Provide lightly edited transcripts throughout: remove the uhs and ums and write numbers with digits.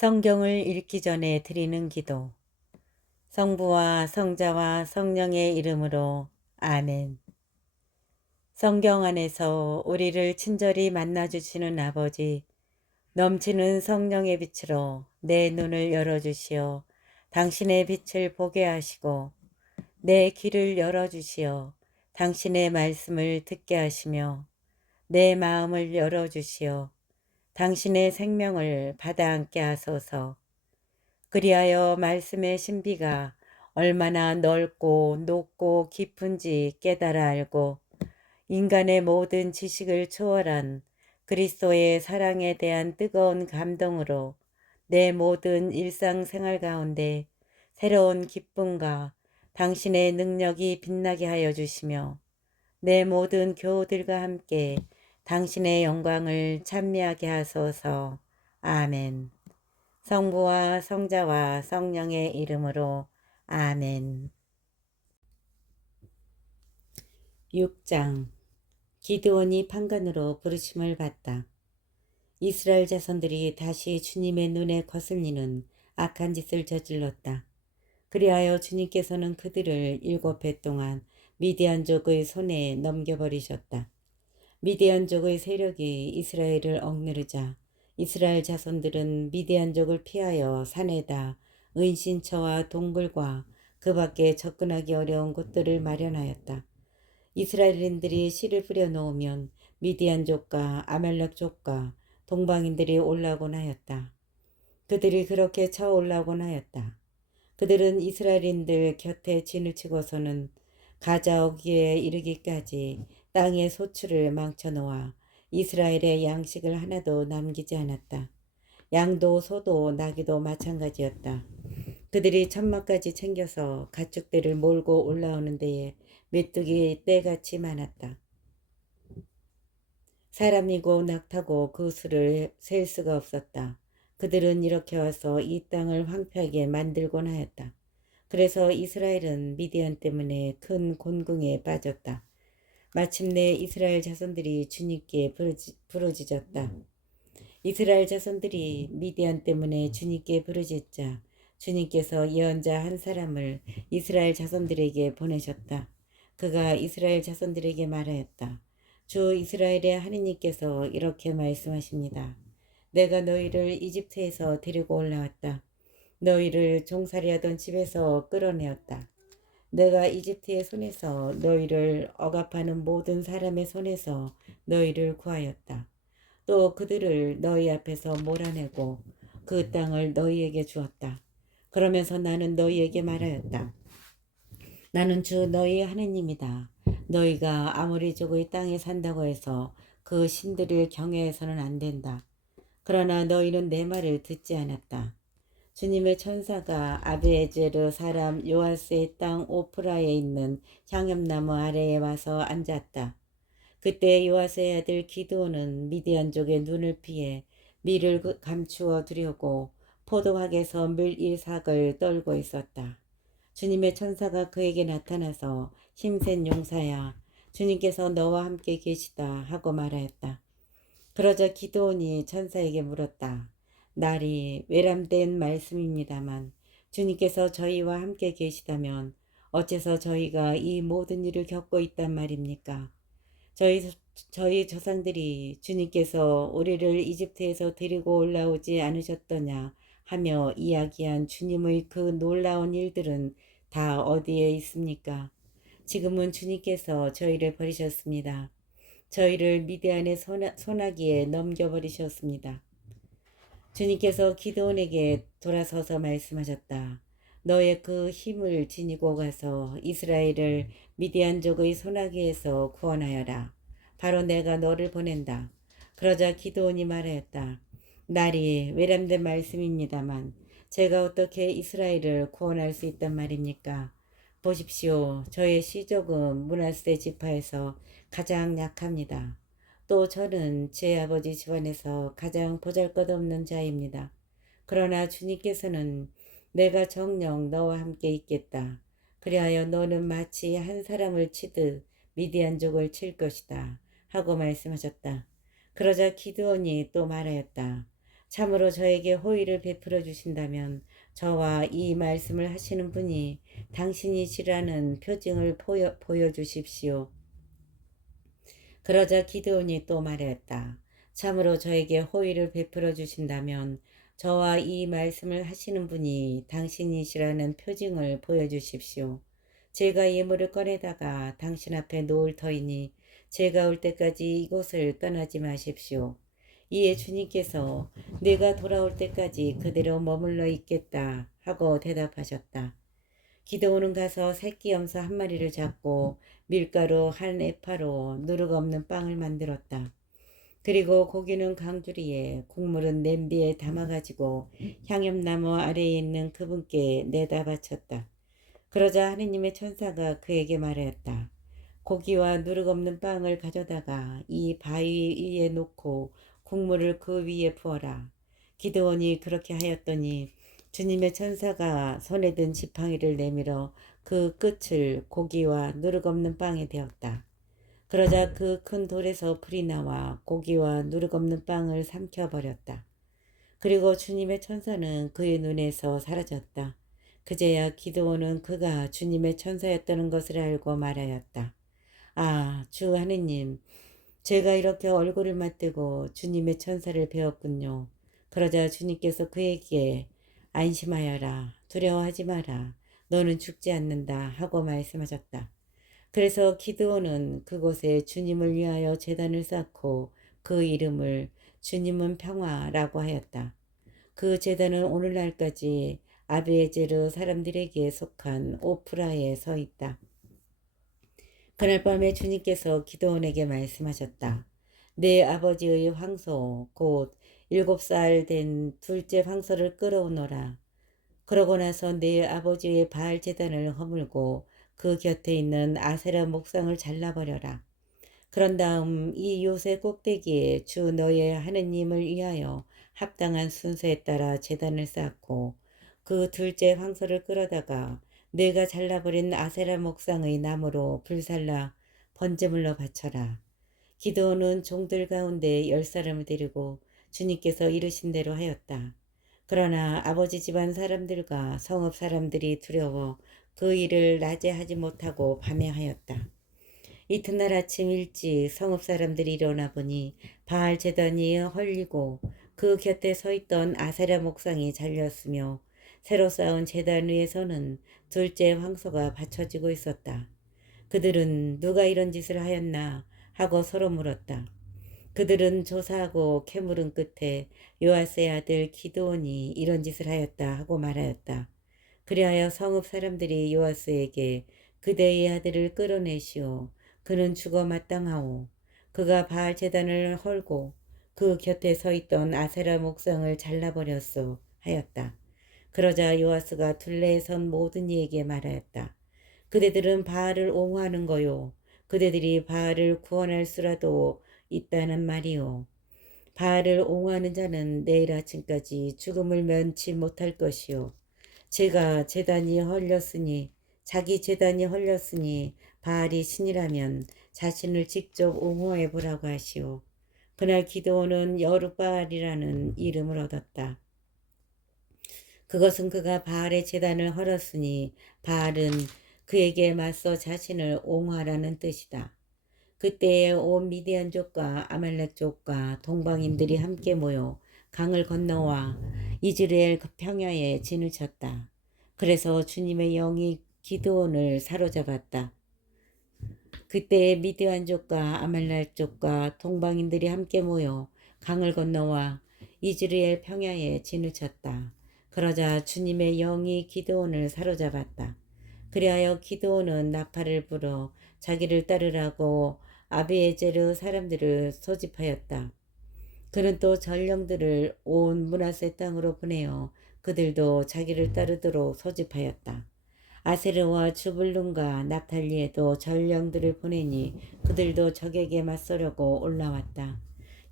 성경을 읽기 전에 드리는 기도. 성부와 성자와 성령의 이름으로 아멘. 성경 안에서 우리를 친절히 만나주시는 아버지, 넘치는 성령의 빛으로 내 눈을 열어주시어 당신의 빛을 보게 하시고 내 귀를 열어주시어 당신의 말씀을 듣게 하시며 내 마음을 열어주시어 당신의 생명을 받아안게 하소서. 그리하여 말씀의 신비가 얼마나 넓고 높고 깊은지 깨달아 알고 인간의 모든 지식을 초월한 그리스도의 사랑에 대한 뜨거운 감동으로 내 모든 일상생활 가운데 새로운 기쁨과 당신의 능력이 빛나게 하여 주시며 내 모든 교우들과 함께 당신의 영광을 찬미하게 하소서. 아멘. 성부와 성자와 성령의 이름으로 아멘. 6장. 기드온이 판관으로 부르심을 받다. 이스라엘 자손들이 다시 주님의 눈에 거슬리는 악한 짓을 저질렀다. 그리하여 주님께서는 그들을 7해 동안 미디안족의 손에 넘겨버리셨다. 미디안족의 세력이 이스라엘을 억누르자 이스라엘 자손들은 미디안족을 피하여 산에다 은신처와 동굴과 그 밖에 접근하기 어려운 곳들을 마련하였다. 이스라엘인들이 씨를 뿌려 놓으면 미디안족과 아말렉족과 동방인들이 올라오곤 하였다. 그들이 그렇게 쳐 올라오곤 하였다. 그들은 이스라엘인들 곁에 진을 치고서는 가자오기에 이르기까지 땅의 소출을 망쳐놓아 이스라엘의 양식을 하나도 남기지 않았다. 양도 소도 나귀도 마찬가지였다. 그들이 천막까지 챙겨서 가축들을 몰고 올라오는 데에 메뚜기 떼같이 많았다. 사람이고 낙타고 그 수를 셀 수가 없었다. 그들은 이렇게 와서 이 땅을 황폐하게 만들곤 하였다. 그래서 이스라엘은 미디안 때문에 큰 곤궁에 빠졌다. 마침내 이스라엘 자손들이 주님께 부르짖었다. 이스라엘 자손들이 미디안 때문에 주님께 부르짖자 주님께서 예언자 한 사람을 이스라엘 자손들에게 보내셨다. 그가 이스라엘 자손들에게 말하였다. 주 이스라엘의 하느님께서 이렇게 말씀하십니다. 내가 너희를 이집트에서 데리고 올라왔다. 너희를 종살이하던 집에서 끌어내었다. 내가 이집트의 손에서 너희를 억압하는 모든 사람의 손에서 너희를 구하였다. 또 그들을 너희 앞에서 몰아내고 그 땅을 너희에게 주었다. 그러면서 나는 너희에게 말하였다. 나는 주 너희 하느님이다. 너희가 아모리족의 땅에 산다고 해서 그 신들을 경외해서는 안 된다. 그러나 너희는 내 말을 듣지 않았다. 주님의 천사가 아비에제르 사람 요아스의 땅 오프라에 있는 향염나무 아래에 와서 앉았다. 그때 요아스의 아들 기드온은 미디안족의 눈을 피해 밀을 감추어 두려고 포도각에서 밀이삭을 떨고 있었다. 주님의 천사가 그에게 나타나서 힘센 용사야, 주님께서 너와 함께 계시다 하고 말하였다. 그러자 기드온이 천사에게 물었다. 날이 외람된 말씀입니다만 주님께서 저희와 함께 계시다면 어째서 저희가 이 모든 일을 겪고 있단 말입니까? 저희 조상들이 주님께서 우리를 이집트에서 데리고 올라오지 않으셨더냐 하며 이야기한 주님의 그 놀라운 일들은 다 어디에 있습니까? 지금은 주님께서 저희를 버리셨습니다. 저희를 미디안의 소나기에 넘겨버리셨습니다. 주님께서 기드온에게 돌아서서 말씀하셨다. 너의 그 힘을 지니고 가서 이스라엘을 미디안족의 소나기에서 구원하여라. 바로 내가 너를 보낸다. 그러자 기드온이 말하였다. 날이 외람된 말씀입니다만 제가 어떻게 이스라엘을 구원할 수 있단 말입니까? 보십시오. 저의 시족은 므낫세 지파에서 가장 약합니다. 또 저는 제 아버지 집안에서 가장 보잘것없는 자입니다. 그러나 주님께서는 내가 정녕 너와 함께 있겠다. 그리하여 너는 마치 한 사람을 치듯 미디안족을 칠 것이다. 하고 말씀하셨다. 그러자 기드온이 또 말하였다. 참으로 저에게 호의를 베풀어 주신다면 저와 이 말씀을 하시는 분이 당신이시라는 표징을 보여주십시오. 그러자 기드온이 또 말했다. 참으로 저에게 호의를 베풀어 주신다면 저와 이 말씀을 하시는 분이 당신이시라는 표징을 보여주십시오. 제가 예물을 꺼내다가 당신 앞에 놓을 터이니 제가 올 때까지 이곳을 떠나지 마십시오. 이에 주님께서 내가 돌아올 때까지 그대로 머물러 있겠다 하고 대답하셨다. 기드온은 가서 새끼 염소 한 마리를 잡고 밀가루 한 에파로 누룩 없는 빵을 만들었다. 그리고 고기는 강주리에 국물은 냄비에 담아가지고 향염나무 아래에 있는 그분께 내다 바쳤다. 그러자 하느님의 천사가 그에게 말하였다. 고기와 누룩 없는 빵을 가져다가 이 바위 위에 놓고 국물을 그 위에 부어라. 기드온이 그렇게 하였더니 주님의 천사가 손에 든 지팡이를 내밀어 그 끝을 고기와 누룩 없는 빵에 대었다. 그러자 그 큰 돌에서 불이 나와 고기와 누룩 없는 빵을 삼켜버렸다. 그리고 주님의 천사는 그의 눈에서 사라졌다. 그제야 기드온은 그가 주님의 천사였다는 것을 알고 말하였다. 아, 주 하느님, 제가 이렇게 얼굴을 맞대고 주님의 천사를 배웠군요. 그러자 주님께서 그에게 안심하여라, 두려워하지 마라, 너는 죽지 않는다 하고 말씀하셨다. 그래서 기드온은 그곳에 주님을 위하여 제단을 쌓고 그 이름을 주님은 평화라고 하였다. 그 제단은 오늘날까지 아비에제르 사람들에게 속한 오프라에 서 있다. 그날 밤에 주님께서 기드온에게 말씀하셨다. 내 아버지의 황소 곧 7살 된 둘째 황소를 끌어오너라. 그러고 나서 내 아버지의 바알 제단을 허물고 그 곁에 있는 아세라 목상을 잘라버려라. 그런 다음 이 요새 꼭대기에 주 너의 하느님을 위하여 합당한 순서에 따라 제단을 쌓고 그 둘째 황소를 끌어다가 내가 잘라버린 아세라 목상의 나무로 불살라 번제물로 바쳐라. 기드온은 종들 가운데 10사람을 데리고 주님께서 이르신 대로 하였다. 그러나 아버지 집안 사람들과 성읍 사람들이 두려워 그 일을 낮에 하지 못하고 밤에 하였다. 이튿날 아침 일찍 성읍 사람들이 일어나 보니 바알 제단이 헐리고 그 곁에 서 있던 아세라 목상이 잘렸으며 새로 쌓은 제단 위에서는 둘째 황소가 받쳐지고 있었다. 그들은 누가 이런 짓을 하였나 하고 서로 물었다. 그들은 조사하고 캐물은 끝에 요아스의 아들 기드온이 이런 짓을 하였다 하고 말하였다. 그리하여 성읍 사람들이 요아스에게 그대의 아들을 끌어내시오. 그는 죽어 마땅하오. 그가 바알 제단을 헐고 그 곁에 서 있던 아세라 목상을 잘라버렸소 하였다. 그러자 요아스가 둘레에 선 모든 이에게 말하였다. 그대들은 바알을 옹호하는 거요. 그대들이 바알을 구원할 수라도 있다는 말이요. 바알을 옹호하는 자는 내일 아침까지 죽음을 면치 못할 것이요. 자기 제단이 헐렸으니 바알이 신이라면 자신을 직접 옹호해 보라고 하시오. 그날 기드온은 여룻바알이라는 이름을 얻었다. 그것은 그가 바알의 제단을 헐었으니 바알은 그에게 맞서 자신을 옹호하라는 뜻이다. 그때에 온 미디안족과 아말렉족과 동방인들이 함께 모여 강을 건너와 이즈라엘 평야에 진을 쳤다. 그래서 주님의 영이 기드온을 사로잡았다. 그때에 미디안족과 아말렉족과 동방인들이 함께 모여 강을 건너와 이즈라엘 평야에 진을 쳤다. 그러자 주님의 영이 기드온을 사로잡았다. 그리하여 기드온은 나팔을 불어 자기를 따르라고 아비에제르 사람들을 소집하였다. 그는 또 전령들을 온 므낫세 땅으로 보내어 그들도 자기를 따르도록 소집하였다. 아세르와 주불룬과 납탈리에도 전령들을 보내니 그들도 적에게 맞서려고 올라왔다.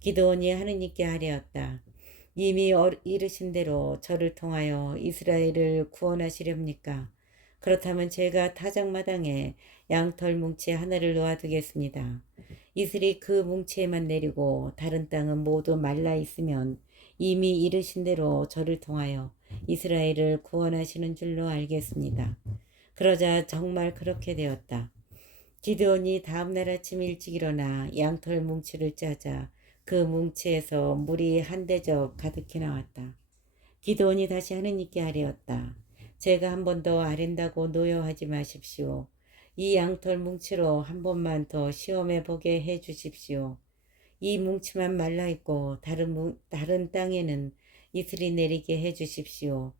기드온이 하느님께 아뢰었다. 이미 이르신 대로 저를 통하여 이스라엘을 구원하시렵니까? 그렇다면 제가 타작마당에 양털 뭉치 하나를 놓아두겠습니다. 이슬이 그 뭉치에만 내리고 다른 땅은 모두 말라 있으면 이미 이르신 대로 저를 통하여 이스라엘을 구원하시는 줄로 알겠습니다. 그러자 정말 그렇게 되었다. 기드온이 다음날 아침 일찍 일어나 양털 뭉치를 짜자 그 뭉치에서 물이 한 대접 가득히 나왔다. 기드온이 다시 하느님께 아뢰었다. 제가 한 번 더 아랜다고 노여하지 마십시오. 이 양털 뭉치로 한 번만 더 시험해 보게 해 주십시오. 이 뭉치만 말라있고 다른 땅에는 이슬이 내리게 해 주십시오.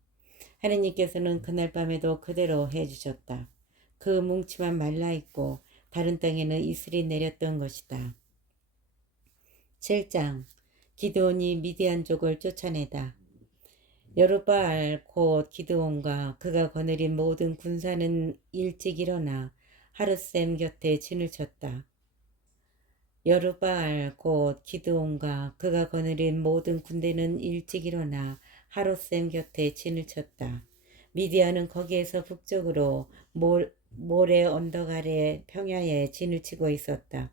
하느님께서는 그날 밤에도 그대로 해 주셨다. 그 뭉치만 말라있고 다른 땅에는 이슬이 내렸던 것이다. 7장 기드온이 미디안족을 쫓아내다. 여룻바알 곧 기드온과 그가 거느린 모든 군사는 일찍 일어나 하룻샘 곁에 진을 쳤다. 여룻바알 곧 기드온과 그가 거느린 모든 군대는 일찍 일어나 하룻샘 곁에 진을 쳤다. 미디안은 거기에서 북쪽으로 모래 언덕 아래 평야에 진을 치고 있었다.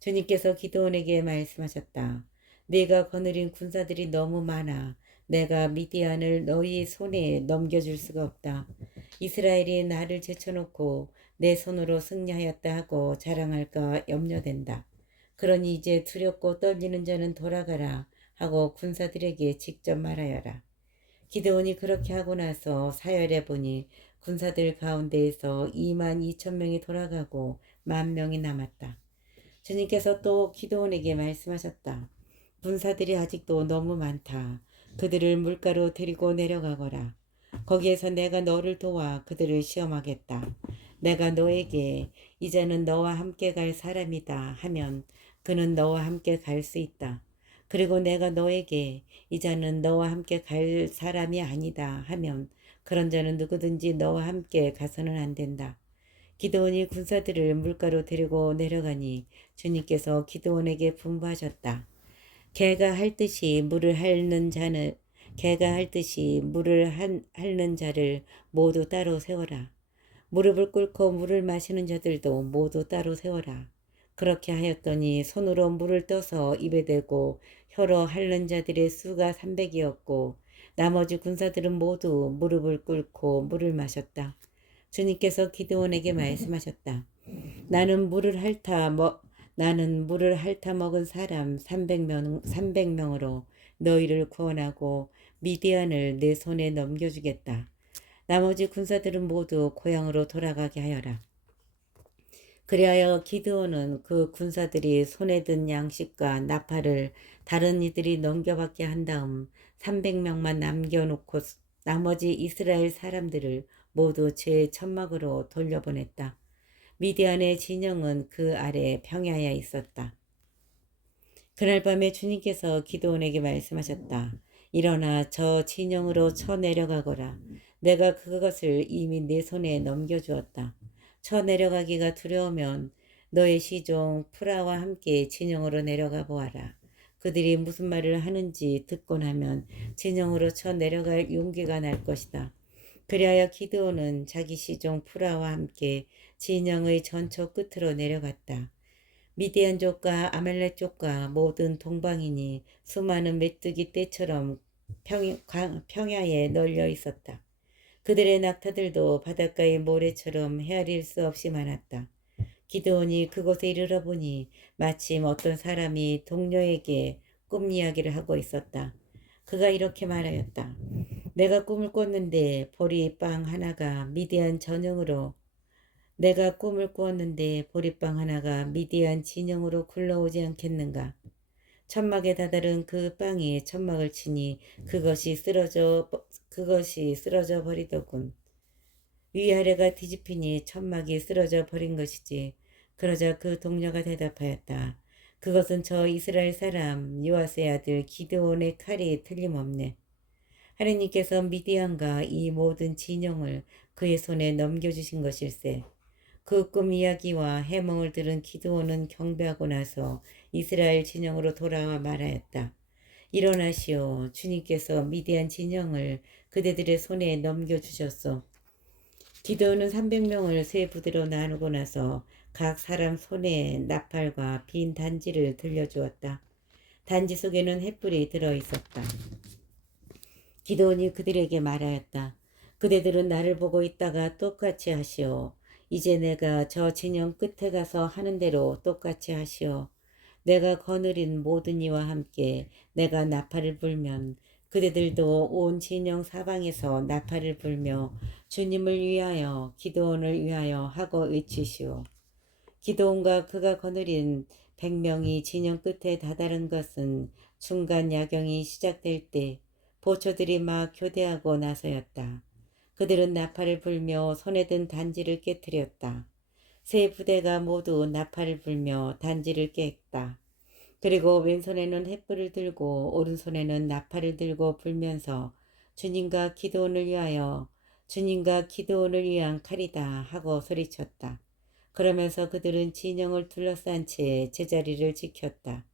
주님께서 기드온에게 말씀하셨다. 네가 거느린 군사들이 너무 많아 내가 미디안을 너희 손에 넘겨줄 수가 없다. 이스라엘이 나를 제쳐놓고 내 손으로 승리하였다 하고 자랑할까 염려된다. 그러니 이제 두렵고 떨리는 자는 돌아가라 하고 군사들에게 직접 말하여라. 기드온이 그렇게 하고 나서 사열해 보니 군사들 가운데에서 2만 2천 명이 돌아가고 1만 명이 남았다. 주님께서 또 기드온에게 말씀하셨다. 군사들이 아직도 너무 많다. 그들을 물가로 데리고 내려가거라. 거기에서 내가 너를 도와 그들을 시험하겠다. 내가 너에게 이제는 너와 함께 갈 사람이다 하면 그는 너와 함께 갈 수 있다. 그리고 내가 너에게 이제는 너와 함께 갈 사람이 아니다 하면 그런 자는 누구든지 너와 함께 가서는 안 된다. 기드온이 군사들을 물가로 데리고 내려가니 주님께서 기드온에게 분부하셨다. 개가 할 듯이 물을 핥는 자를 모두 따로 세워라. 무릎을 꿇고 물을 마시는 자들도 모두 따로 세워라. 그렇게 하였더니 손으로 물을 떠서 입에 대고 혀로 핥는 자들의 수가 300이었고 나머지 군사들은 모두 무릎을 꿇고 물을 마셨다. 주님께서 기드온에게 말씀하셨다. 나는 물을 핥아 먹은 사람 300명으로 너희를 구원하고 미디안을 내 손에 넘겨주겠다. 나머지 군사들은 모두 고향으로 돌아가게 하여라. 그리하여 기드온은 그 군사들이 손에 든 양식과 나팔을 다른 이들이 넘겨받게 한 다음 300명만 남겨놓고 나머지 이스라엘 사람들을 모두 제 천막으로 돌려보냈다. 미디안의 진영은 그 아래 평야에 있었다. 그날 밤에 주님께서 기드온에게 말씀하셨다. 일어나 저 진영으로 쳐내려가거라. 내가 그것을 이미 내 손에 넘겨주었다. 쳐내려가기가 두려우면 너의 시종 프라와 함께 진영으로 내려가 보아라. 그들이 무슨 말을 하는지 듣고 나면 진영으로 쳐내려갈 용기가 날 것이다. 그리하여 기드온은 자기 시종 프라와 함께 진영의 전초 끝으로 내려갔다. 미디안 족과 아말렉 족과 모든 동방인이 수많은 메뚜기 떼처럼 평야에 널려 있었다. 그들의 낙타들도 바닷가의 모래처럼 헤아릴 수 없이 많았다. 기드온이 그곳에 이르러 보니 마침 어떤 사람이 동료에게 꿈 이야기를 하고 있었다. 그가 이렇게 말하였다. 내가 꿈을 꿨는데 보리빵 하나가 미디안 진영으로 굴러오지 않겠는가. 천막에 다다른 그 빵이 천막을 치니 그것이 쓰러져 버리더군. 위아래가 뒤집히니 천막이 쓰러져 버린 것이지. 그러자 그 동료가 대답하였다. 그것은 저 이스라엘 사람 요아스의 아들 기드온의 칼이 틀림없네. 하느님께서 미디안과 이 모든 진영을 그의 손에 넘겨주신 것일세. 그 꿈 이야기와 해몽을 들은 기드온은 경배하고 나서 이스라엘 진영으로 돌아와 말하였다. 일어나시오. 주님께서 미디안 진영을 그대들의 손에 넘겨주셨소. 기드온은 300명을 세 부대로 나누고 나서 각 사람 손에 나팔과 빈 단지를 들려주었다. 단지 속에는 횃불이 들어 있었다. 기드온이 그들에게 말하였다. 그대들은 나를 보고 있다가 똑같이 하시오. 이제 내가 저 진영 끝에 가서 하는 대로 똑같이 하시오. 내가 거느린 모든 이와 함께 내가 나팔을 불면 그대들도 온 진영 사방에서 나팔을 불며 주님을 위하여 기드온을 위하여 하고 외치시오. 기드온과 그가 거느린 100명이 진영 끝에 다다른 것은 중간 야경이 시작될 때 보초들이 막 교대하고 나서였다. 그들은 나팔을 불며 손에 든 단지를 깨뜨렸다. 세 부대가 모두 나팔을 불며 단지를 깼다. 그리고 왼손에는 횃불을 들고 오른손에는 나팔을 들고 불면서 주님과 기드온을 위하여 주님과 기드온을 위한 칼이다 하고 소리쳤다. 그러면서 그들은 진영을 둘러싼 채 제자리를 지켰다.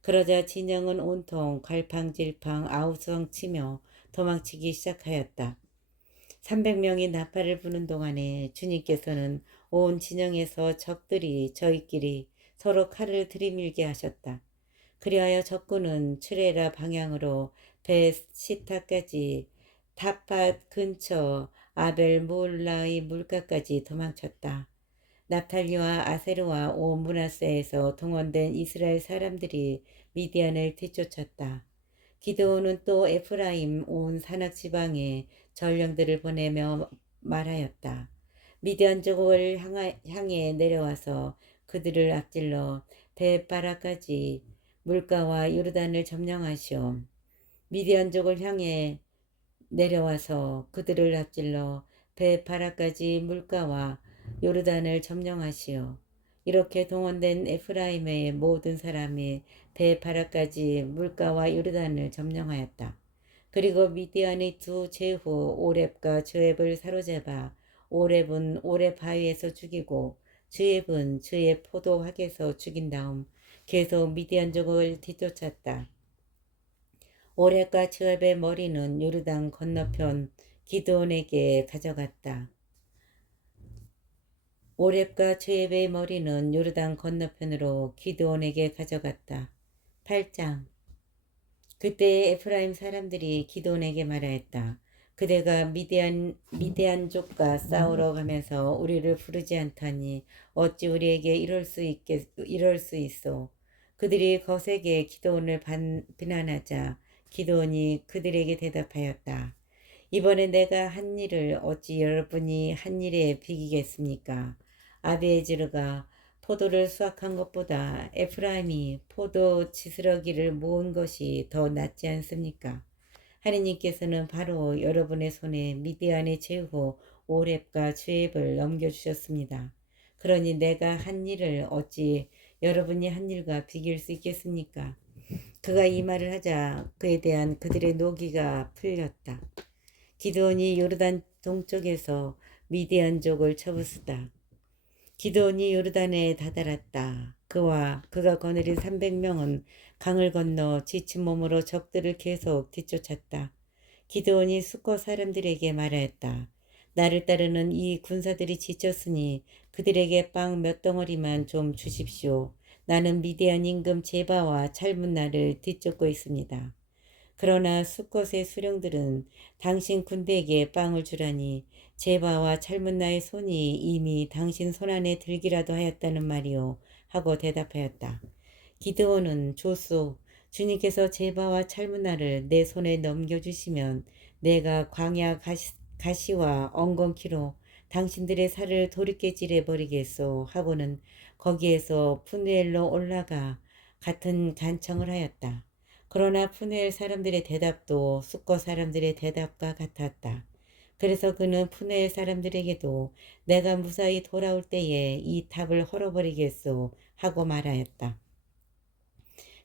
그러자 진영은 온통 갈팡질팡 아우성치며 도망치기 시작하였다. 300명이 나팔을 부는 동안에 주님께서는 온 진영에서 적들이 저희끼리 서로 칼을 들이밀게 하셨다. 그리하여 적군은 추레라 방향으로 베시타까지 타팟 근처 아벨 몰라의 물가까지 도망쳤다. 납탈리와 아세르와 온 므낫세에서 동원된 이스라엘 사람들이 미디안을 뒤쫓았다. 기드온은 또 에프라임 온 산악 지방에 전령들을 보내며 말하였다. 미디안족을 향해 내려와서 그들을 앞질러 베바라까지 물가와 요르단을 점령하시오. 미디안족을 향해 내려와서 그들을 앞질러 베바라까지 물가와 요르단을 점령하시오. 이렇게 동원된 에프라임의 모든 사람이 베바라까지 물가와 요르단을 점령하였다. 그리고 미디안의 두 제후 오렙과 주앱을 사로잡아 오렙은 오렙 바위에서 죽이고 주앱은 주앱 포도학에서 죽인 다음 계속 미디안족을 뒤쫓았다. 오렙과 주앱의 머리는 요르단 건너편 기드온에게 가져갔다. 오렙과 주앱의 머리는 요르단 건너편으로 기드온에게 가져갔다. 8장. 그때 에프라임 사람들이 기드온에게 말하였다. 그대가 미디안족과 싸우러 가면서 우리를 부르지 않다니 어찌 우리에게 이럴 수 있어. 그들이 거세게 기드온을 비난하자 기드온이 그들에게 대답하였다. 이번에 내가 한 일을 어찌 여러분이 한 일에 비기겠습니까? 아비에즈르가 포도를 수확한 것보다 에프라임이 포도 지스러기를 모은 것이 더 낫지 않습니까? 하느님께서는 바로 여러분의 손에 미디안의 제후 오렙과 주앱을 넘겨주셨습니다. 그러니 내가 한 일을 어찌 여러분이 한 일과 비길 수 있겠습니까? 그가 이 말을 하자 그에 대한 그들의 노기가 풀렸다. 기드온이 요르단 동쪽에서 미디안족을 쳐부수다. 기드온이 요르단에 다다랐다. 그가 거느린 300명은 강을 건너 지친 몸으로 적들을 계속 뒤쫓았다. 기드온이 수코 사람들에게 말하였다. 나를 따르는 이 군사들이 지쳤으니 그들에게 빵 몇 덩어리만 좀 주십시오. 나는 미디안 임금 제바와 찰문나를 뒤쫓고 있습니다. 그러나 수컷의 수령들은 당신 군대에게 빵을 주라니 제바와 찰문나의 손이 이미 당신 손안에 들기라도 하였다는 말이오 하고 대답하였다. 기드온은 좋소. 주님께서 제바와 찰문나를 내 손에 넘겨주시면 내가 광야 가시와 엉겅퀴로 당신들의 살을 도리깨질해 버리겠소 하고는 거기에서 푸누엘로 올라가 같은 간청을 하였다. 그러나 푸누엘 사람들의 대답도 숫거 사람들의 대답과 같았다. 그래서 그는 푸누엘 사람들에게도 내가 무사히 돌아올 때에 이 탑을 헐어버리겠소 하고 말하였다.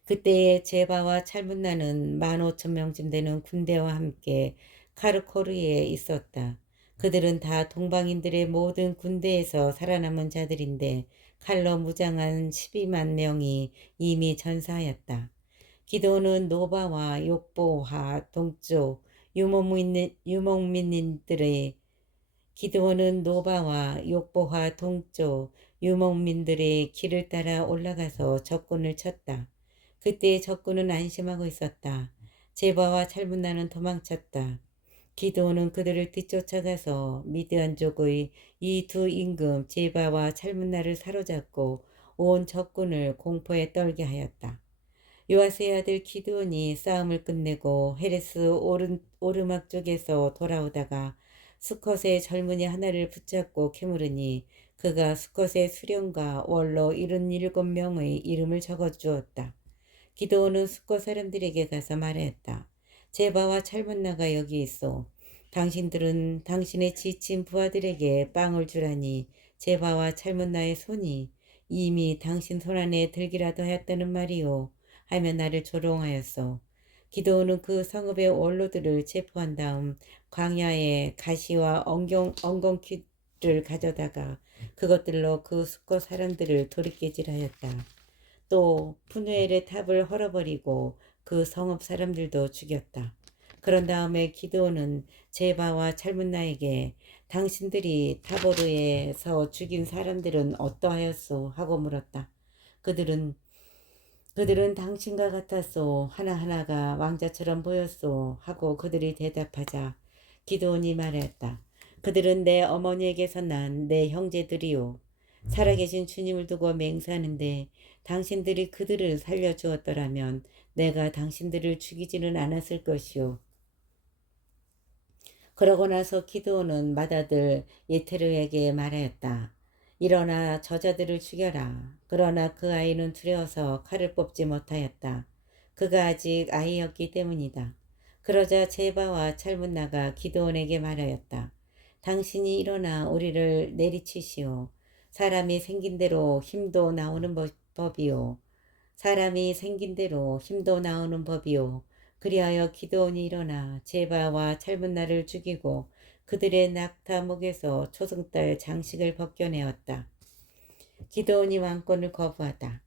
그때에 제바와 찰문나는 15,000명쯤 되는 군대와 함께 카르코르에 있었다. 그들은 다 동방인들의 모든 군대에서 살아남은 자들인데 칼로 무장한 12만 명이 이미 전사하였다. 기드온은 노바와 욕보하 동쪽 유목민들의 기드온은 노바와 욕보하 동쪽 유목민들의 길을 따라 올라가서 적군을 쳤다. 그때 적군은 안심하고 있었다. 제바와 찰문나는 도망쳤다. 기드온은 그들을 뒤쫓아가서 미드안족의 이 두 임금 제바와 찰문나를 사로잡고 온 적군을 공포에 떨게 하였다. 요아스의 아들 기드온이 싸움을 끝내고 헤레스 오르막 쪽에서 돌아오다가 수컷의 젊은이 하나를 붙잡고 캐물으니 그가 수컷의 수령과 원로 77명의 이름을 적어 주었다. 기드온은 수컷 사람들에게 가서 말했다. 제바와 찰문나가 여기 있어. 당신들은 당신의 지친 부하들에게 빵을 주라니 제바와 찰문나의 손이 이미 당신 손 안에 들기라도 하였다는 말이오. 하며 나를 조롱하였소. 기드온은 그 성읍의 원로들을 체포한 다음 광야에 가시와 엉겅퀴를 가져다가 그것들로 그 수컷 사람들을 도리깨질하였다. 또 푸누엘의 탑을 헐어버리고 그 성읍 사람들도 죽였다. 그런 다음에 기드온은 제바와 찰문나에게 당신들이 타보르에서 죽인 사람들은 어떠하였소? 하고 물었다. 그들은 당신과 같았소. 하나하나가 왕자처럼 보였소. 하고 그들이 대답하자 기드온이 말했다. 그들은 내 어머니에게서 난 내 형제들이요. 살아계신 주님을 두고 맹세하는데 당신들이 그들을 살려주었더라면 내가 당신들을 죽이지는 않았을 것이요. 그러고 나서 기드온은 맏아들 예테르에게 말하였다. 일어나 저자들을 죽여라. 그러나 그 아이는 두려워서 칼을 뽑지 못하였다. 그가 아직 아이였기 때문이다. 그러자 제바와 찰문나가 기드온에게 말하였다. 당신이 일어나 우리를 내리치시오. 사람이 생긴 대로 힘도 나오는 법이요. 사람이 생긴 대로 힘도 나오는 법이요. 그리하여 기드온이 일어나 제바와 찰문나를 죽이고 그들의 낙타 목에서 초승달 장식을 벗겨내었다. 기드온이 왕권을 거부하다.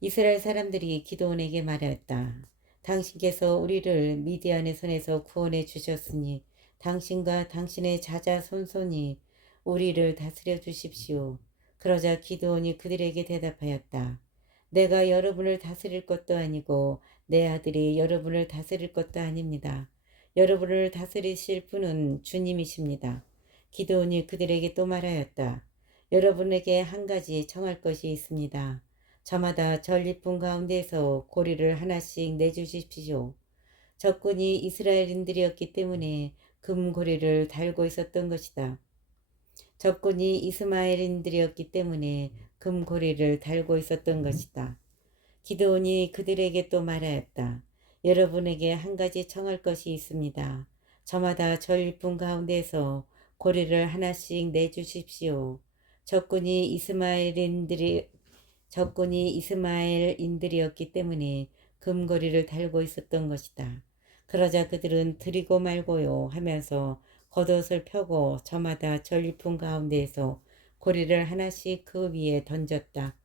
이스라엘 사람들이 기드온에게 말하였다. 당신께서 우리를 미디안의 손에서 구원해 주셨으니 당신과 당신의 자자손손이 우리를 다스려 주십시오. 그러자 기드온이 그들에게 대답하였다. 내가 여러분을 다스릴 것도 아니고 내 아들이 여러분을 다스릴 것도 아닙니다. 여러분을 다스리실 분은 주님이십니다. 기드온이 그들에게 또 말하였다. 여러분에게 한 가지 청할 것이 있습니다. 저마다 전리품 가운데서 고리를 하나씩 내주십시오. 적군이 이스라엘인들이었기 때문에 금고리를 달고 있었던 것이다. 적군이 이스마엘인들이었기 때문에 금고리를 달고 있었던 것이다. 기드온이 그들에게 또 말하였다. 여러분에게 한 가지 청할 것이 있습니다. 저마다 전리품 가운데서 고리를 하나씩 내주십시오. 적군이 이스마엘인들이었기 때문에 금고리를 달고 있었던 것이다. 그러자 그들은 드리고 말고요 하면서 겉옷을 펴고 저마다 전리품 가운데에서 고리를 하나씩 그 위에 던졌다.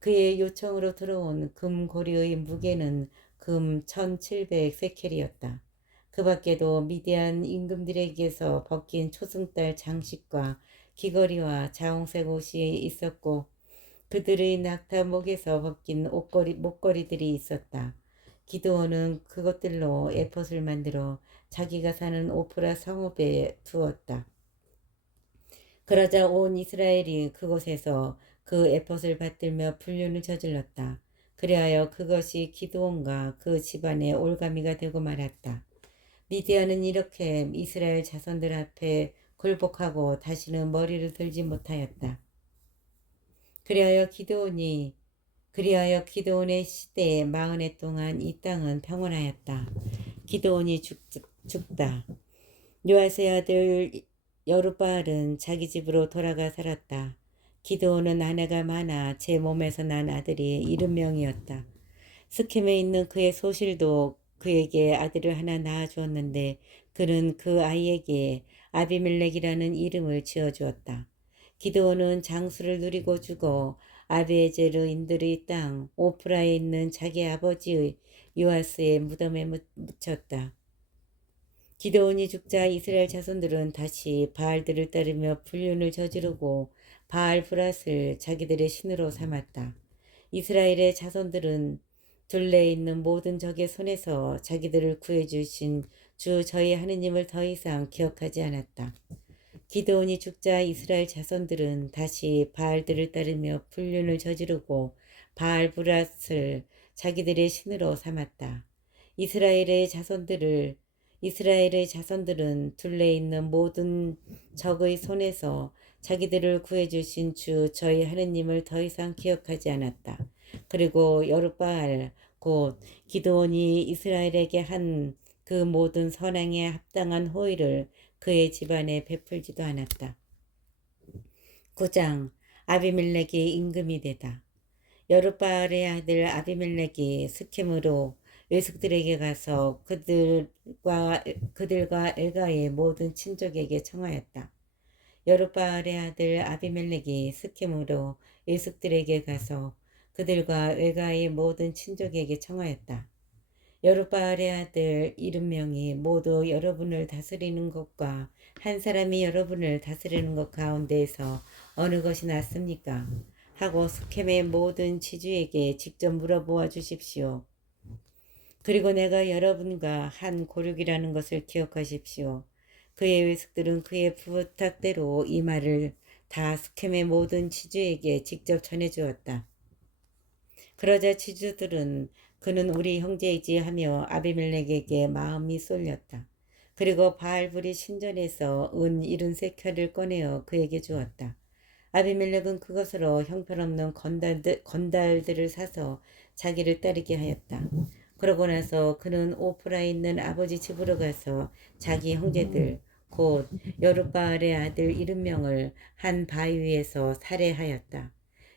그의 요청으로 들어온 금고리의 무게는 금 1700세켈이었다. 그 밖에도 미디안 임금들에게서 벗긴 초승달 장식과 귀걸이와 자홍색 옷이 있었고 그들의 낙타 목에서 벗긴 목걸이들이 있었다. 기드온은 그것들로 에봇을 만들어 자기가 사는 오프라 성읍에 두었다. 그러자 온 이스라엘이 그곳에서 그 에봇을 받들며 불륜을 저질렀다. 그리하여 그것이 기드온과 그 집안의 올가미가 되고 말았다. 미디안은 이렇게 이스라엘 자손들 앞에 굴복하고 다시는 머리를 들지 못하였다. 그리하여 기드온의 시대에 40해 동안 이 땅은 평온하였다. 기드온이 죽다. 요아스의 아들 여룻바알은 자기 집으로 돌아가 살았다. 기드온은 아내가 많아 제 몸에서 난 아들이 70명이었다. 스켐에 있는 그의 소실도 그에게 아들을 하나 낳아주었는데 그는 그 아이에게 아비멜렉이라는 이름을 지어주었다. 기드온은 장수를 누리고 죽어 아비에제르인들의 땅 오프라에 있는 자기 아버지의 요아스의 무덤에 묻혔다. 기드온이 죽자 이스라엘 자손들은 다시 바알들을 따르며 불륜을 저지르고 바알 브랏을 자기들의 신으로 삼았다. 이스라엘의 자손들은 둘레 있는 모든 적의 손에서 자기들을 구해주신 주 저희 하느님을 더 이상 기억하지 않았다. 기드온이 죽자 이스라엘 자손들은 다시 바알들을 따르며 불륜을 저지르고 바알브랏을 자기들의 신으로 삼았다. 이스라엘의 자손들은 둘레 있는 모든 적의 손에서 자기들을 구해주신 주 저희 하느님을 더 이상 기억하지 않았다. 그리고 여룻바알 곧 기드온이 이스라엘에게 한 그 모든 선행에 합당한 호의를 그의 집안에 베풀지도 않았다. 9장 아비멜렉이 임금이 되다. 여룻바알의 아들 아비멜렉이 스켐으로 외숙들에게 가서 그들과 엘가의 모든 친족에게 청하였다. 여룻바알의 아들 아비멜렉이 스켐으로 외숙들에게 가서 그들과 엘가의 모든 친족에게 청하였다. 여룻바알의 아들 70명이 모두 여러분을 다스리는 것과 한 사람이 여러분을 다스리는 것 가운데에서 어느 것이 낫습니까? 하고 스켐의 모든 지주에게 직접 물어보아 주십시오. 그리고 내가 여러분과 한 고륙이라는 것을 기억하십시오. 그의 외숙들은 그의 부탁대로 이 말을 다 스켐의 모든 지주에게 직접 전해주었다. 그러자 지주들은 그는 우리 형제이지 하며 아비멜렉에게 마음이 쏠렸다. 그리고 바알불이 신전에서 은 73켤을 꺼내어 그에게 주었다. 아비멜렉은 그것으로 형편없는 건달들을 사서 자기를 따르게 하였다. 그러고 나서 그는 오프라에 있는 아버지 집으로 가서 자기 형제들 곧 여룻바알의 아들 70명을 한 바위 위에서 살해하였다.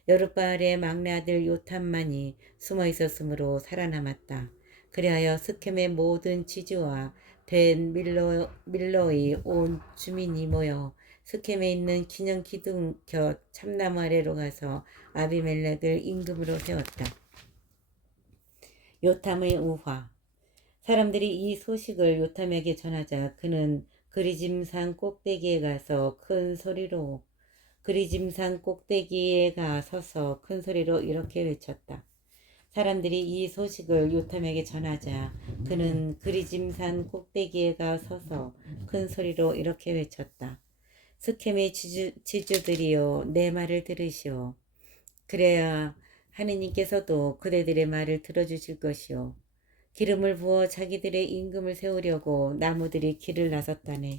여룻바알의 막내 아들 요탐만이 숨어 있었으므로 살아남았다. 그리하여 스켐의 모든 지주와 벤 밀로의 온 주민이 모여 스켐에 있는 기념 기둥 곁 참나무 아래로 가서 아비멜렉을 임금으로 세웠다. 요탐의 우화. 사람들이 이 소식을 요탐에게 전하자 그는 그리짐산 꼭대기에 가서 서서 큰 소리로 이렇게 외쳤다. 사람들이 이 소식을 요탐에게 전하자 그는 그리짐산 꼭대기에 가 서서 큰 소리로 이렇게 외쳤다. 스켐의 지주들이여 내 말을 들으시오. 그래야 하느님께서도 그대들의 말을 들어주실 것이오. 기름을 부어 자기들의 임금을 세우려고 나무들이 길을 나섰다네.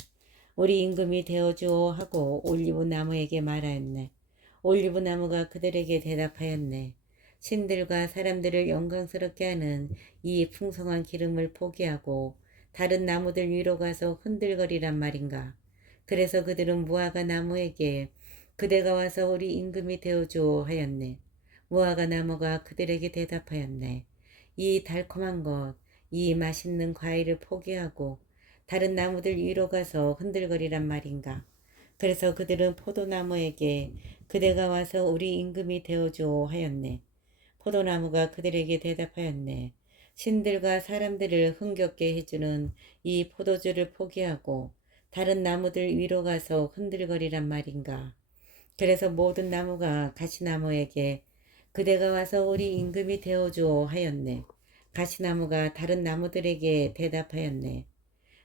우리 임금이 되어주오 하고 올리브 나무에게 말하였네. 올리브 나무가 그들에게 대답하였네. 신들과 사람들을 영광스럽게 하는 이 풍성한 기름을 포기하고 다른 나무들 위로 가서 흔들거리란 말인가. 그래서 그들은 무화과 나무에게 그대가 와서 우리 임금이 되어주오 하였네. 무화과 나무가 그들에게 대답하였네. 이 달콤한 것, 이 맛있는 과일을 포기하고 다른 나무들 위로 가서 흔들거리란 말인가. 그래서 그들은 포도나무에게 그대가 와서 우리 임금이 되어주오 하였네. 포도나무가 그들에게 대답하였네. 신들과 사람들을 흥겹게 해주는 이 포도주를 포기하고 다른 나무들 위로 가서 흔들거리란 말인가. 그래서 모든 나무가 가시나무에게 그대가 와서 우리 임금이 되어주오 하였네. 가시나무가 다른 나무들에게 대답하였네.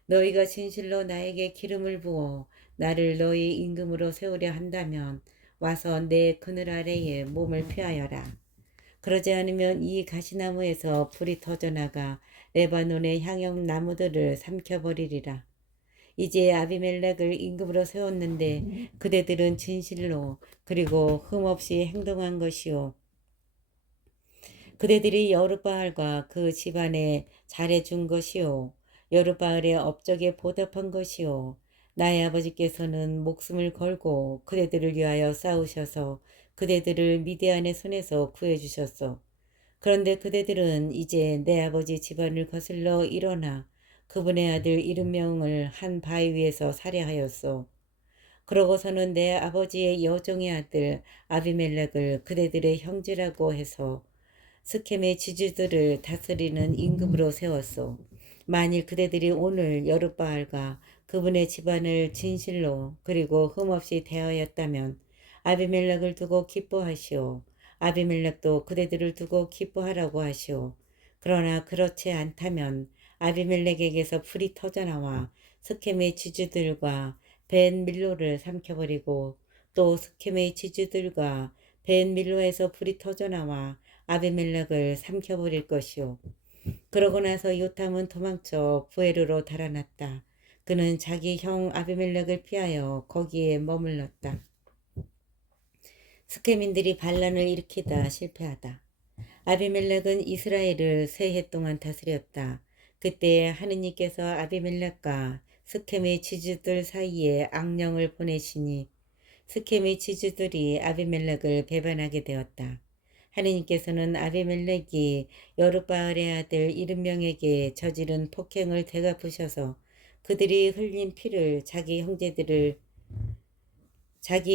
너희가 진실로 나에게 기름을 부어 나를 너희 임금으로 세우려 한다면 와서 내 그늘 아래에 몸을 피하여라. 그러지 않으면 이 가시나무에서 불이 터져나가 레바논의 향용 나무들을 삼켜버리리라. 이제 아비멜렉을 임금으로 세웠는데 그대들은 진실로 그리고 흠없이 행동한 것이요. 그대들이 여룻바알과 그 집안에 잘해준 것이요. 여룻바알의 업적에 보답한 것이요. 나의 아버지께서는 목숨을 걸고 그대들을 위하여 싸우셔서 그대들을 미디안의 손에서 구해주셨소. 그런데 그대들은 이제 내 아버지 집안을 거슬러 일어나 그분의 아들 70명을 한 바위 위에서 살해하였소. 그러고서는 내 아버지의 여종의 아들 아비멜렉을 그대들의 형제라고 해서 스켐의 지주들을 다스리는 임금으로 세웠소. 만일 그대들이 오늘 여룻바알과 그분의 집안을 진실로 그리고 흠없이 대하였다면 아비멜렉을 두고 기뻐하시오. 아비멜렉도 그대들을 두고 기뻐하라고 하시오. 그러나 그렇지 않다면 아비멜렉에게서 불이 터져나와 스켐의 지주들과 벤 밀로를 삼켜버리고 또 스켐의 지주들과 벤 밀로에서 불이 터져나와 아비멜렉을 삼켜버릴 것이요. 그러고 나서 요탐은 도망쳐 부에르로 달아났다. 그는 자기 형 아비멜렉을 피하여 거기에 머물렀다. 스케민들이 반란을 일으키다 실패하다. 아비멜렉은 이스라엘을 세 해 동안 다스렸다. 그때 하느님께서 아비멜렉과 스켐의 지주들 사이에 악령을 보내시니 스켐의 지주들이 아비멜렉을 배반하게 되었다. 하느님께서는 아비멜렉이 여룻바알의 아들 70명에게 저지른 폭행을 되갚으셔서 그들이 흘린 피를 자기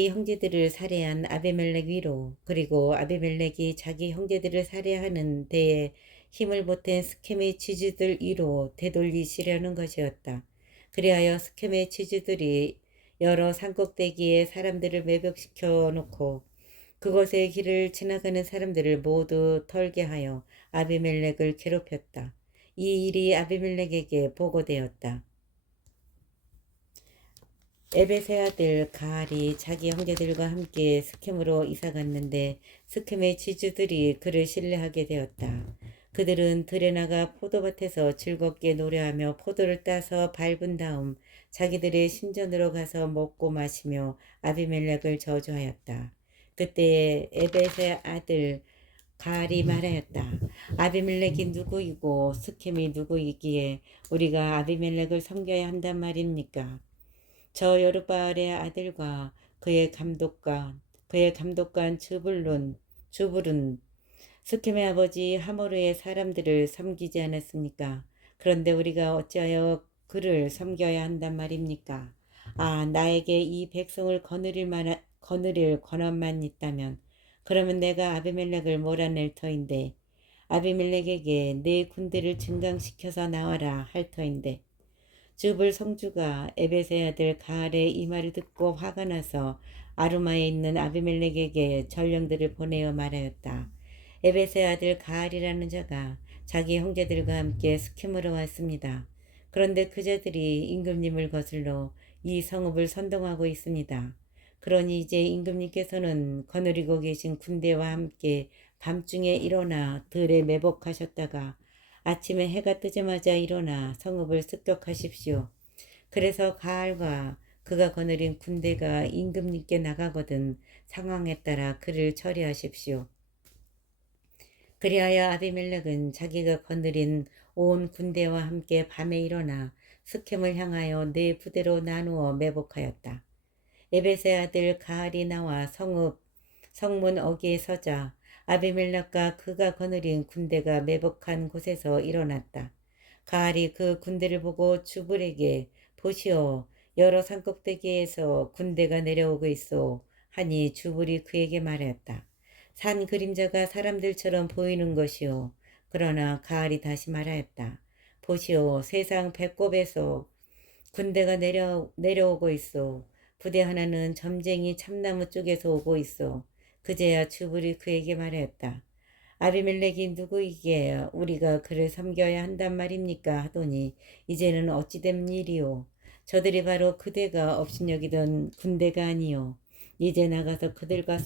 형제들을 살해한 아비멜렉 위로 그리고 아비멜렉이 자기 형제들을 살해하는 데에 힘을 보탠 스켐의 지주들 위로 되돌리시려는 것이었다. 그리하여 스켐의 지주들이 여러 산꼭대기에 사람들을 매복시켜 놓고 그곳의 길을 지나가는 사람들을 모두 털게 하여 아비멜렉을 괴롭혔다. 이 일이 아비멜렉에게 보고되었다. 에벳의 아들 가알이 자기 형제들과 함께 스켐으로 이사갔는데 스켐의 지주들이 그를 신뢰하게 되었다. 그들은 들에 나가 포도밭에서 즐겁게 노래하며 포도를 따서 밟은 다음 자기들의 신전으로 가서 먹고 마시며 아비멜렉을 저주하였다. 그때 에벳의 아들 가알이 말하였다. 아비멜렉이 누구이고 스켐이 누구이기에 우리가 아비멜렉을 섬겨야 한단 말입니까? 저 여룻바알의 아들과 그의 감독관 주불은 스켐의 아버지 하모르의 사람들을 섬기지 않았습니까? 그런데 우리가 어찌하여 그를 섬겨야 한단 말입니까? 아, 나에게 이 백성을 거느릴 권한만 있다면 그러면 내가 아비멜렉을 몰아낼 터인데 아비멜렉에게 내 군대를 증강시켜서 나와라 할 터인데 즈불 성주가 에벳의 아들 가알의 이 말을 듣고 화가 나서 아루마에 있는 아비멜렉에게 전령들을 보내어 말하였다. 에벳의 아들 가알이라는 자가 자기 형제들과 함께 스켐으로 왔습니다. 그런데 그 자들이 임금님을 거슬러 이 성읍을 선동하고 있습니다. 그러니 이제 임금님께서는 거느리고 계신 군대와 함께 밤중에 일어나 들에 매복하셨다가 아침에 해가 뜨자마자 일어나 성읍을 습격하십시오. 그래서 가알과 그가 거느린 군대가 임금님께 나가거든 상황에 따라 그를 처리하십시오. 그리하여 아비멜렉은 자기가 거느린 온 군대와 함께 밤에 일어나 스켐을 향하여 네 부대로 나누어 매복하였다. 에벳의 아들 가알이 나와 성문 어귀에 서자 아비멜렉과 그가 거느린 군대가 매복한 곳에서 일어났다. 가알이 그 군대를 보고 주불에게 보시오, 여러 산꼭대기에서 군대가 내려오고 있어 하니 주불이 그에게 말하였다. 산 그림자가 사람들처럼 보이는 것이요. 그러나 가알이 다시 말하였다. 보시오, 세상 배꼽에서 군대가 내려오고 있어. 부대 하나는 점쟁이 참나무 쪽에서 오고 있어. 그제야 주불이 그에게 말하였다. 아비멜렉이 누구이기에 우리가 그를 섬겨야 한단 말입니까? 하더니 이제는 어찌된 일이오. 저들이 바로 그대가 업신여기던 군대가 아니오. 이제 나가서 그들과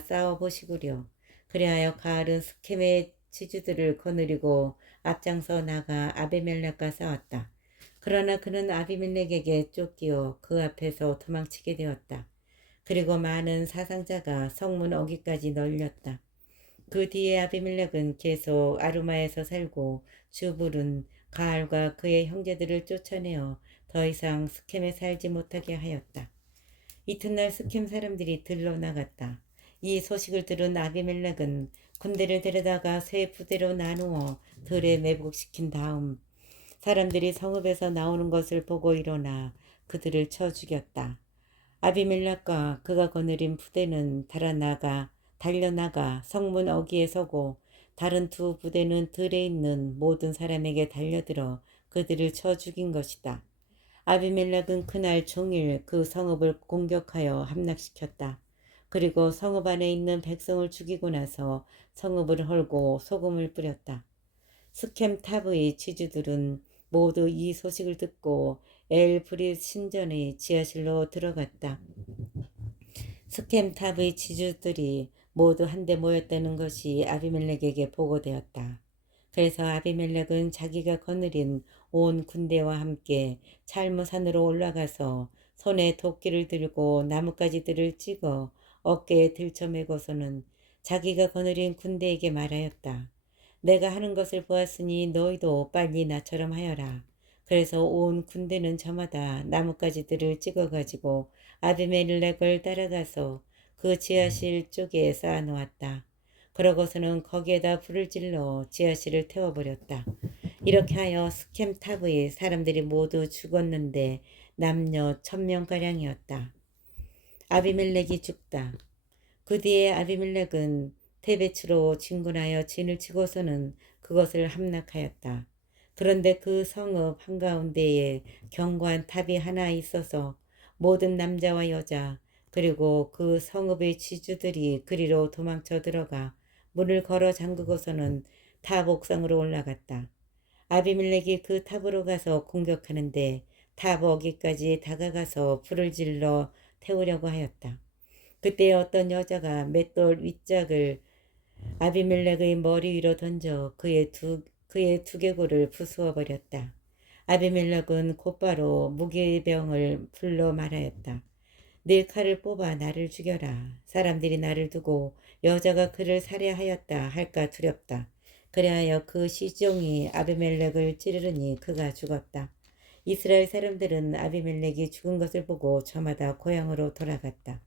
싸워보시구려. 그리하여 가알은 스켐의 지주들을 거느리고 앞장서 나가 아비멜렉과 싸웠다. 그러나 그는 아비멜렉에게 쫓기어 그 앞에서 도망치게 되었다. 그리고 많은 사상자가 성문 어귀까지 널렸다. 그 뒤에 아비멜렉은 계속 아루마에서 살고 주불은 가알과 그의 형제들을 쫓아내어 더 이상 스켐에 살지 못하게 하였다. 이튿날 스켐 사람들이 들러 나갔다. 이 소식을 들은 아비멜렉은 군대를 데려다가 세 부대로 나누어 들에 매복시킨 다음 사람들이 성읍에서 나오는 것을 보고 일어나 그들을 쳐 죽였다. 아비멜렉과 그가 거느린 부대는 달려나가 성문 어귀에 서고 다른 두 부대는 들에 있는 모든 사람에게 달려들어 그들을 쳐 죽인 것이다. 아비멜렉은 그날 종일 그 성읍을 공격하여 함락시켰다. 그리고 성읍 안에 있는 백성을 죽이고 나서 성읍을 헐고 소금을 뿌렸다. 스켐 탑의 지주들은 모두 이 소식을 듣고 엘브릿 신전의 지하실로 들어갔다. 스켐 탑의 지주들이 모두 한데 모였다는 것이 아비멜렉에게 보고되었다. 그래서 아비멜렉은 자기가 거느린 온 군대와 함께 찰무산으로 올라가서 손에 도끼를 들고 나뭇가지들을 찍어 어깨에 들쳐매고서는 자기가 거느린 군대에게 말하였다. 내가 하는 것을 보았으니 너희도 빨리 나처럼 하여라. 그래서 온 군대는 저마다 나뭇가지들을 찍어가지고 아비멜렉을 따라가서 그 지하실 쪽에 쌓아놓았다. 그러고서는 거기에다 불을 질러 지하실을 태워버렸다. 이렇게 하여 스켐 탑의 사람들이 모두 죽었는데 남녀 1000명가량이었다. 아비멜렉이 죽다. 그 뒤에 아비멜렉은 테베츠로 진군하여 진을 치고서는 그것을 함락하였다. 그런데 그 성읍 한가운데에 견고한 탑이 하나 있어서 모든 남자와 여자 그리고 그 성읍의 지주들이 그리로 도망쳐 들어가 문을 걸어 잠그고서는 탑 옥상으로 올라갔다. 아비멜렉이 그 탑으로 가서 공격하는데 탑 어기까지 다가가서 불을 질러 태우려고 하였다. 그때 어떤 여자가 맷돌 윗짝을 아비멜렉의 머리 위로 던져 그의 두개골을 부수어 버렸다. 아비멜렉은 곧바로 무기병을 불러 말하였다. 네 칼을 뽑아 나를 죽여라. 사람들이 나를 두고 여자가 그를 살해하였다 할까 두렵다. 그리하여 그 시종이 아비멜렉을 찌르르니 그가 죽었다. 이스라엘 사람들은 아비멜렉이 죽은 것을 보고 저마다 고향으로 돌아갔다.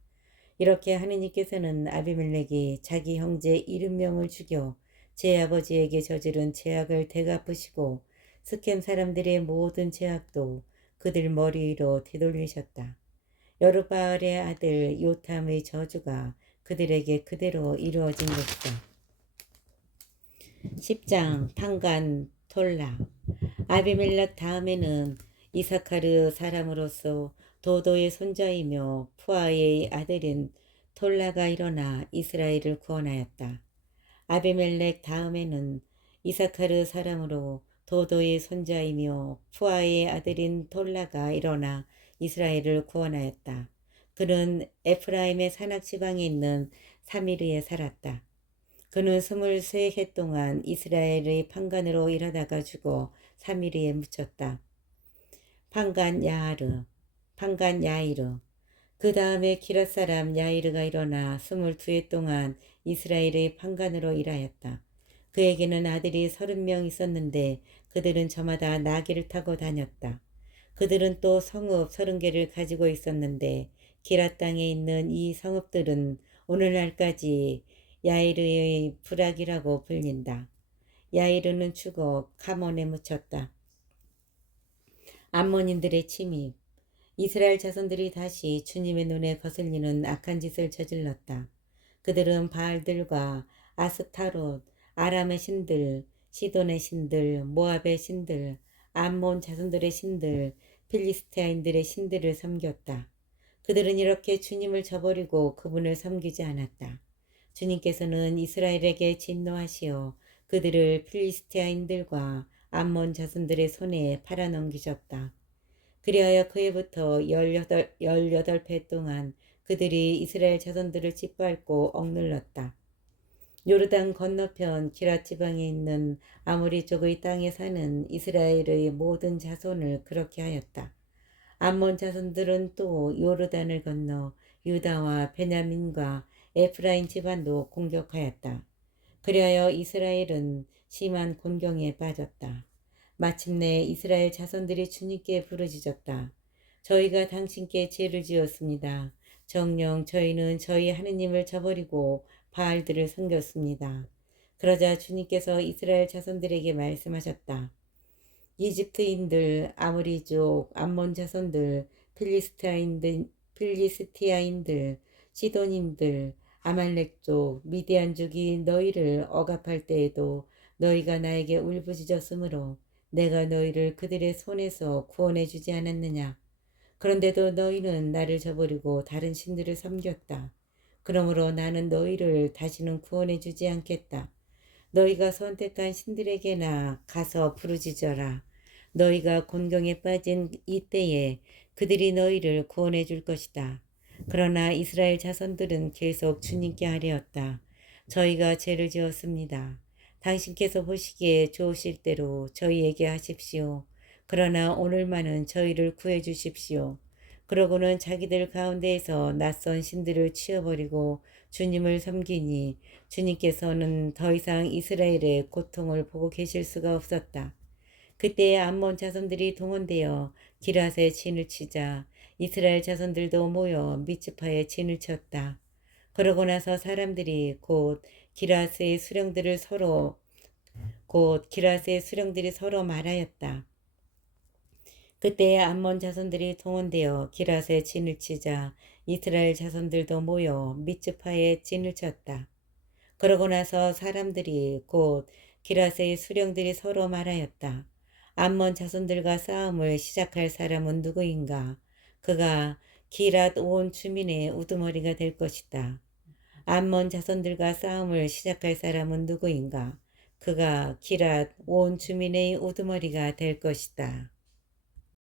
이렇게 하느님께서는 아비멜렉이 자기 형제 70명을 죽여 제 아버지에게 저지른 죄악을 되갚으시고 스켐 사람들의 모든 죄악도 그들 머리 위로 되돌리셨다. 여루바알의 아들 요탐의 저주가 그들에게 그대로 이루어진 것이다. 10장 판간 톨라. 아비멜렉 다음에는 이사카르 사람으로서 도도의 손자이며 푸아의 아들인 톨라가 일어나 이스라엘을 구원하였다. 아비멜렉 다음에는 이사카르 사람으로 도도의 손자이며 푸아의 아들인 톨라가 일어나 이스라엘을 구원하였다. 그는 에프라임의 산악지방에 있는 사미르에 살았다. 그는 23해 동안 이스라엘의 판관으로 일하다가 죽어 사미르에 묻혔다. 판관 야하르, 판관 야이르. 그 다음에 기랏 사람 야이르가 일어나 22해 동안 이스라엘의 판관으로 일하였다. 그에게는 아들이 30명 있었는데 그들은 저마다 나귀를 타고 다녔다. 그들은 또 성읍 30개를 가지고 있었는데 기랏 땅에 있는 이 성읍들은 오늘날까지 야이르의 부락이라고 불린다. 야이르는 죽어 카몬에 묻혔다. 암몬인들의 침입. 이스라엘 자손들이 다시 주님의 눈에 거슬리는 악한 짓을 저질렀다. 그들은 바알들과 아스타롯, 아람의 신들, 시돈의 신들, 모압의 신들, 암몬 자손들의 신들, 필리스테아인들의 신들을 섬겼다. 그들은 이렇게 주님을 저버리고 그분을 섬기지 않았다. 주님께서는 이스라엘에게 진노하시어 그들을 필리스테아인들과 암몬 자손들의 손에 팔아넘기셨다. 그리하여 그해부터 18배 동안 그들이 이스라엘 자손들을 짓밟고 억눌렀다. 요르단 건너편 기랏 지방에 있는 아모리 쪽의 땅에 사는 이스라엘의 모든 자손을 그렇게 하였다. 암몬 자손들은 또 요르단을 건너 유다와 베냐민과 에프라임 집안도 공격하였다. 그리하여 이스라엘은 심한 곤경에 빠졌다. 마침내 이스라엘 자손들이 주님께 부르짖었다. 저희가 당신께 죄를 지었습니다. 정녕 저희는 저희 하느님을 저버리고 바알들을 섬겼습니다. 그러자 주님께서 이스라엘 자손들에게 말씀하셨다. 이집트인들, 아모리족, 암몬 자손들, 필리스티아인들, 시돈인들, 아말렉족, 미디안족이 너희를 억압할 때에도 너희가 나에게 울부짖었으므로 내가 너희를 그들의 손에서 구원해 주지 않았느냐. 그런데도 너희는 나를 저버리고 다른 신들을 섬겼다. 그러므로 나는 너희를 다시는 구원해 주지 않겠다. 너희가 선택한 신들에게나 가서 부르짖어라. 너희가 곤경에 빠진 이때에 그들이 너희를 구원해 줄 것이다. 그러나 이스라엘 자손들은 계속 주님께 하려었다. 저희가 죄를 지었습니다. 당신께서 보시기에 좋으실 대로 저희에게 하십시오. 그러나 오늘만은 저희를 구해 주십시오. 그러고는 자기들 가운데에서 낯선 신들을 치워버리고 주님을 섬기니 주님께서는 더 이상 이스라엘의 고통을 보고 계실 수가 없었다. 그때 암몬 자손들이 동원되어 기랏에 진을 치자 이스라엘 자손들도 모여 미츠파에 진을 쳤다. 그러고 나서 사람들이 곧 기랏의 수령들이 서로 말하였다. 그때 암몬 자손들이 동원되어 기랏에 진을 치자 이스라엘 자손들도 모여 미츠파에 진을 쳤다. 그러고 나서 사람들이 곧 기랏의 수령들이 서로 말하였다. 암몬 자손들과 싸움을 시작할 사람은 누구인가? 그가 기랏 온 주민의 우두머리가 될 것이다. 암몬 자손들과 싸움을 시작할 사람은 누구인가? 그가 기랏 온 주민의 우두머리가 될 것이다.